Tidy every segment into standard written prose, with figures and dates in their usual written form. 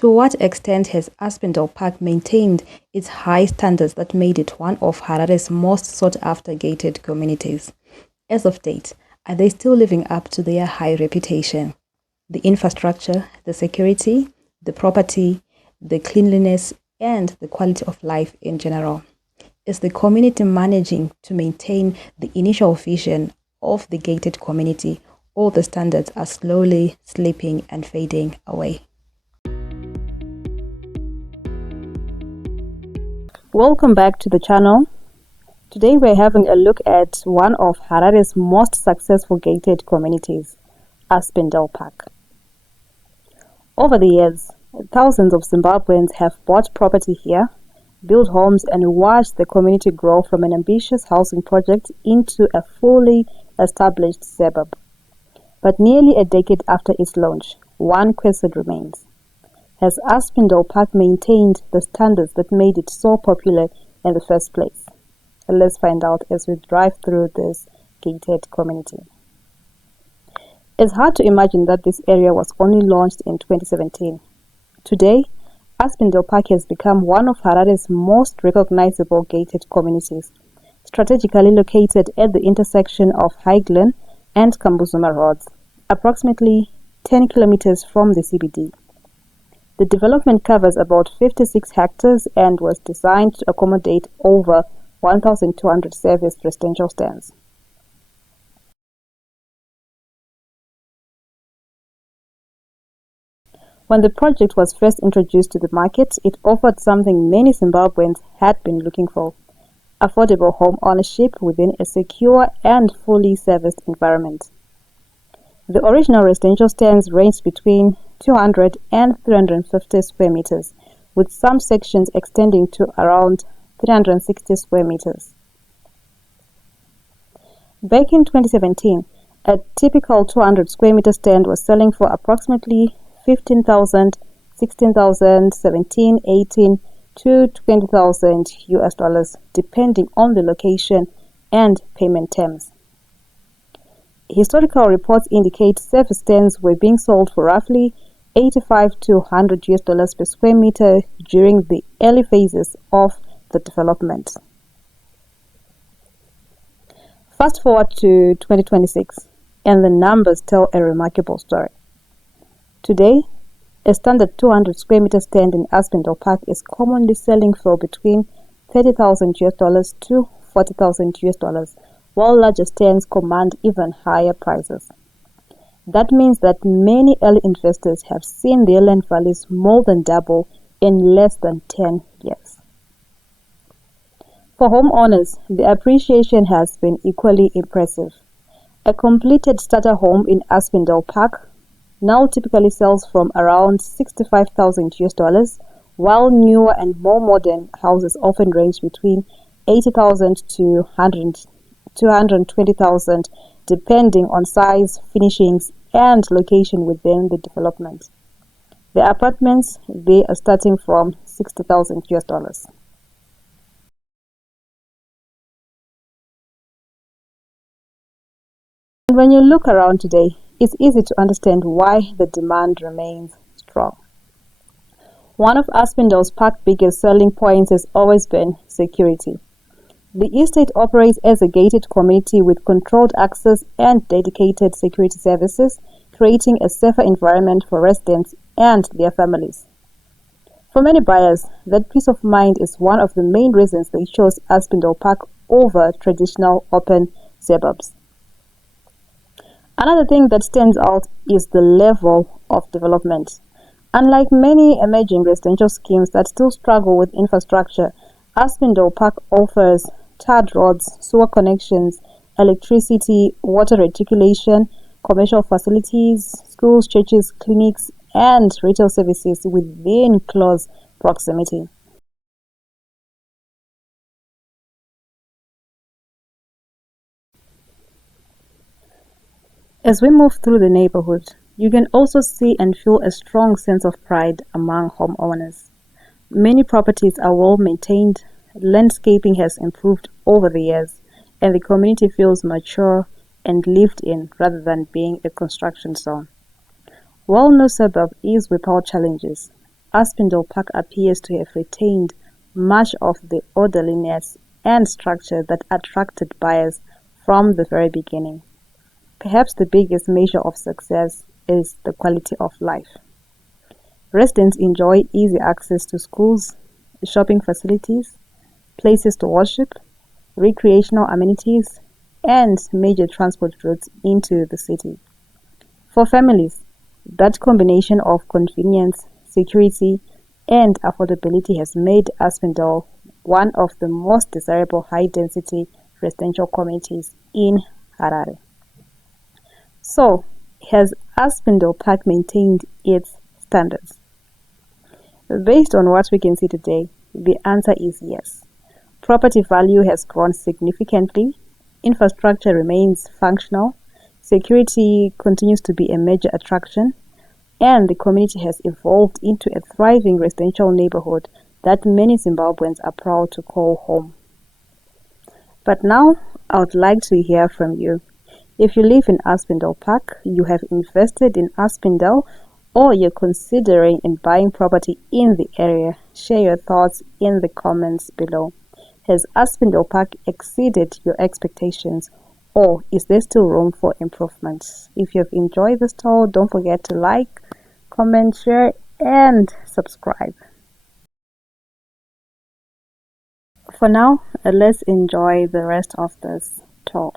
To what extent has Aspindale Park maintained its high standards that made it one of Harare's most sought-after gated communities? As of date, are they still living up to their high reputation? The infrastructure, the security, the property, the cleanliness, and the quality of life in general. Is the community managing to maintain the initial vision of the gated community, or the standards are slowly slipping and fading away? Welcome back to the channel. Today we're having a look at one of Harare's most successful gated communities, Aspindale Park. Over the years, thousands of Zimbabweans have bought property here, built homes, and watched the community grow from an ambitious housing project into a fully established suburb. But nearly a decade after its launch, one question remains. Has Aspindale Park maintained the standards that made it so popular in the first place? Let's find out as we drive through this gated community. It's hard to imagine that this area was only launched in 2017. Today, Aspindale Park has become one of Harare's most recognizable gated communities, strategically located at the intersection of Highglen and Kambuzuma roads, approximately 10 kilometers from the CBD. The development covers about 56 hectares and was designed to accommodate over 1,200 serviced residential stands. When the project was first introduced to the market, it offered something many Zimbabweans had been looking for: affordable home ownership within a secure and fully serviced environment. The original residential stands ranged between 200 and 350 square meters, with some sections extending to around 360 square meters. Back in 2017, a typical 200 square meter stand was selling for approximately 15,000, 16,000, 17, 18 to 20,000 US dollars, depending on the location and payment terms. Historical reports indicate service stands were being sold for roughly 85 to 100 US dollars per square meter during the early phases of the development. Fast forward to 2026, and the numbers tell a remarkable story. Today, a standard 200 square meter stand in Aspindale Park is commonly selling for between 30,000 US dollars to 40,000 US dollars, while larger stands command even higher prices. That means that many early investors have seen their land values more than double in less than 10 years. For homeowners, the appreciation has been equally impressive. A completed starter home in Aspindale Park now typically sells from around 65,000 US dollars, while newer and more modern houses often range between 80,000 to 220,000, depending on size, finishings, and location within the development. The apartments, they are starting from 60,000 US dollars. And when you look around today, it's easy to understand why the demand remains strong. One of Aspindale Park's biggest selling points has always been security. The estate operates as a gated community with controlled access and dedicated security services, creating a safer environment for residents and their families. For many buyers, that peace of mind is one of the main reasons they chose Aspindale Park over traditional open suburbs. Another thing that stands out is the level of development. Unlike many emerging residential schemes that still struggle with infrastructure, Aspindale Park offers tarred roads, sewer connections, electricity, water reticulation, commercial facilities, schools, churches, clinics, and retail services within close proximity. As we move through the neighborhood, you can also see and feel a strong sense of pride among homeowners. Many properties are well maintained, landscaping has improved over the years, and the community feels mature and lived in rather than being a construction zone. While no suburb is without challenges, Aspindale Park appears to have retained much of the orderliness and structure that attracted buyers from the very beginning. Perhaps the biggest measure of success is the quality of life. Residents enjoy easy access to schools, shopping facilities, places to worship, recreational amenities, and major transport routes into the city. For families, that combination of convenience, security, and affordability has made Aspindale one of the most desirable high-density residential communities in Harare. So, has Aspindale Park maintained its standards? Based on what we can see today, the answer is yes. Property value has grown significantly, infrastructure remains functional, security continues to be a major attraction, and the community has evolved into a thriving residential neighborhood that many Zimbabweans are proud to call home. But now, I would like to hear from you. If you live in Aspindale Park, you have invested in Aspindale, or you're considering in buying property in the area, share your thoughts in the comments below. Has Aspindale Park exceeded your expectations, or is there still room for improvement? If you've enjoyed this tour, don't forget to like, comment, share, and subscribe. For now, let's enjoy the rest of this tour.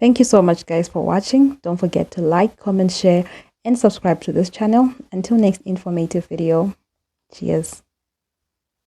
Thank you so much, guys, for watching. Don't forget to like, comment, share, and subscribe to this channel. Until next informative video. Cheers.